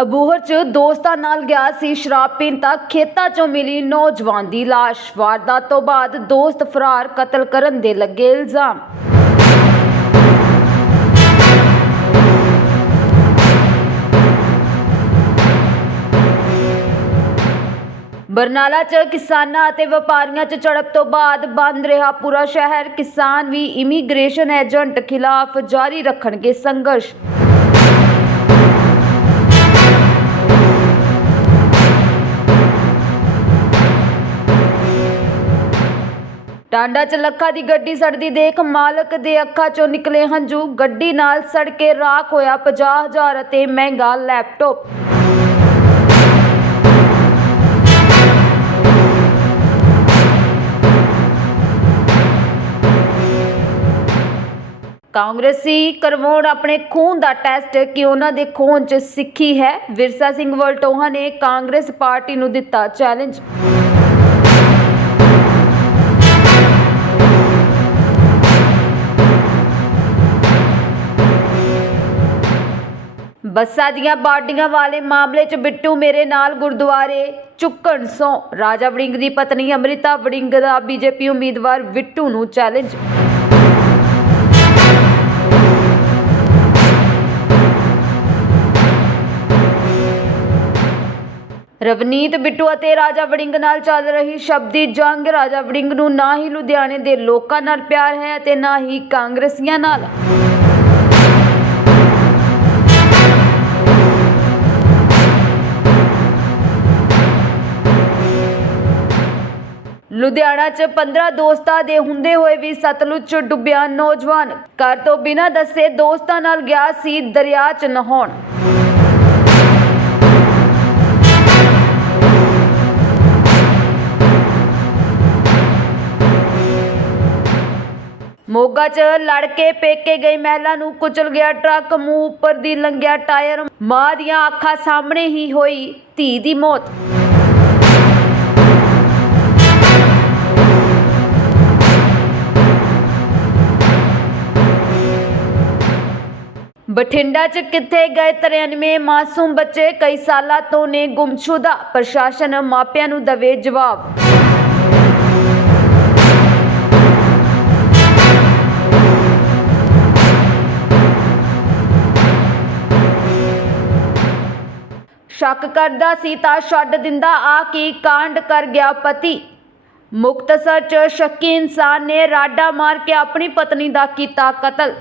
ਅਬੂਹਰ 'ਚ ਦੋਸਤਾਂ ਨਾਲ ਗਿਆ ਸੀ ਸ਼ਰਾਬ ਪੀਣ ਤਾਂ ਖੇਤਾਂ 'ਚੋਂ ਮਿਲੀ ਨੌਜਵਾਨ ਦੀ ਲਾਸ਼। ਵਾਰਦਾਤ ਤੋਂ ਬਾਅਦ ਦੋਸਤ ਫਰਾਰ ਕਤਲ ਕਰਨ ਦੇ ਲੱਗੇ ਇਲਜ਼ਾਮ। ਬਰਨਾਲਾ 'ਚ ਕਿਸਾਨਾਂ ਅਤੇ ਵਪਾਰੀਆਂ 'ਚ ਝੜਪ ਤੋਂ ਬਾਅਦ ਬੰਦ ਰਿਹਾ ਪੂਰਾ ਸ਼ਹਿਰ। ਕਿਸਾਨ ਵੀ ਇਮੀਗ੍ਰੇਸ਼ਨ ਏਜੰਟ ਖਿਲਾਫ ਜਾਰੀ ਰੱਖਣਗੇ ਸੰਘਰਸ਼। ਟਾਂਡਾ 'ਚ ਲੱਖਾਂ ਦੀ ਗੱਡੀ ਸੜਦੀ ਦੇਖ ਮਾਲਕ ਦੇ ਅੱਖਾਂ 'ਚੋਂ ਨਿਕਲੇ ਹੰਝੂ। ਗੱਡੀ ਨਾਲ ਸੜ ਕੇ ਰਾਖ ਹੋਇਆ 50000 ਅਤੇ ਮਹਿੰਗਾ ਲੈਪਟਾਪ। ਕਾਂਗਰਸੀ ਕਰਵਾਉਣ ਆਪਣੇ ਖੂਨ ਦਾ ਟੈਸਟ, ਕਿ ਉਹਨਾਂ ਦੇ ਖੂਨ 'ਚ ਸਿੱਖੀ ਹੈ। ਵਿਰਸਾ ਸਿੰਘ ਵਲਟੋਹਾ ਨੇ ਕਾਂਗਰਸ ਪਾਰਟੀ ਨੂੰ ਦਿੱਤਾ ਚੈਲੰਜ। ਬੱਸਾਂ ਦੀਆਂ ਬਾਡੀਆਂ ਵਾਲੇ ਮਾਮਲੇ 'ਚ ਬਿੱਟੂ ਮੇਰੇ ਨਾਲ ਗੁਰਦੁਆਰੇ ਚੁੱਕਣ ਸੌ ਰਾਜਾ ਵੜਿੰਗ ਦੀ ਪਤਨੀ ਅੰਮ੍ਰਿਤਾ ਵੜਿੰਗ ਦਾ ਬੀਜੇਪੀ ਉਮੀਦਵਾਰ ਬਿੱਟੂ ਨੂੰ ਚੈਲੰਜ। ਰਵਨੀਤ, ਬਿੱਟੂ ਅਤੇ ਰਾਜਾ ਵੜਿੰਗ ਨਾਲ ਚੱਲ ਰਹੀ ਸ਼ਬਦੀ ਜੰਗ। ਰਾਜਾ ਵੜਿੰਗ ਨੂੰ ਨਾ ਹੀ ਲੁਧਿਆਣੇ ਦੇ ਲੋਕਾਂ ਨਾਲ ਪਿਆਰ ਹੈ ਅਤੇ ਨਾ ਹੀ ਕਾਂਗਰਸੀਆਂ ਨਾਲ। ਲੁਧਿਆਣਾ 'ਚ 15 ਦੋਸਤਾਂ ਦੇ ਹੁੰਦੇ ਹੋਏ ਵੀ ਸਤਲੁਜ 'ਚ ਡੁੱਬਿਆ ਨੌਜਵਾਨ। ਘਰ ਤੋਂ ਬਿਨਾਂ ਦੱਸੇ ਦੋਸਤਾਂ ਨਾਲ ਗਿਆ ਸੀ ਦਰਿਆ 'ਚ ਨਹਾਉਣ। ਮੋਗਾ 'ਚ ਲੜ ਕੇ ਪੇਕੇ ਗਈ ਮਹਿਲਾ ਨੂੰ ਕੁਚਲ ਗਿਆ ਟਰੱਕ, ਮੂੰਹ ਉੱਪਰ ਦੀ ਲੰਘਿਆ ਟਾਇਰ। ਮਾਂ ਦੀਆਂ ਅੱਖਾਂ ਸਾਹਮਣੇ ਹੀ ਹੋਈ ਧੀ ਦੀ ਮੌਤ। ਬਠਿੰਡਾ 'ਚ ਕਿੱਥੇ ਗਏ 93 ਮਾਸੂਮ ਬੱਚੇ? ਕਈ ਸਾਲਾਂ ਤੋਂ ਨੇ ਗੁੰਮਸ਼ੁਦਾ। ਪ੍ਰਸ਼ਾਸਨ ਮਾਪਿਆਂ ਨੂੰ ਦਵੇ ਜਵਾਬ। ਸ਼ੱਕ ਕਰਦਾ ਸੀ ਤਾਂ ਛੱਡ ਦਿੰਦਾ। ਆ ਕੀ ਕਾਂਡ ਕਰ ਗਿਆ ਪਤੀ? ਮੁਕਤਸਰ ਚ ਸ਼ੱਕੀ ਇਨਸਾਨ ਨੇ ਰਾਡਾ ਮਾਰ ਕੇ ਆਪਣੀ ਪਤਨੀ ਦਾ ਕੀਤਾ ਕਤਲ।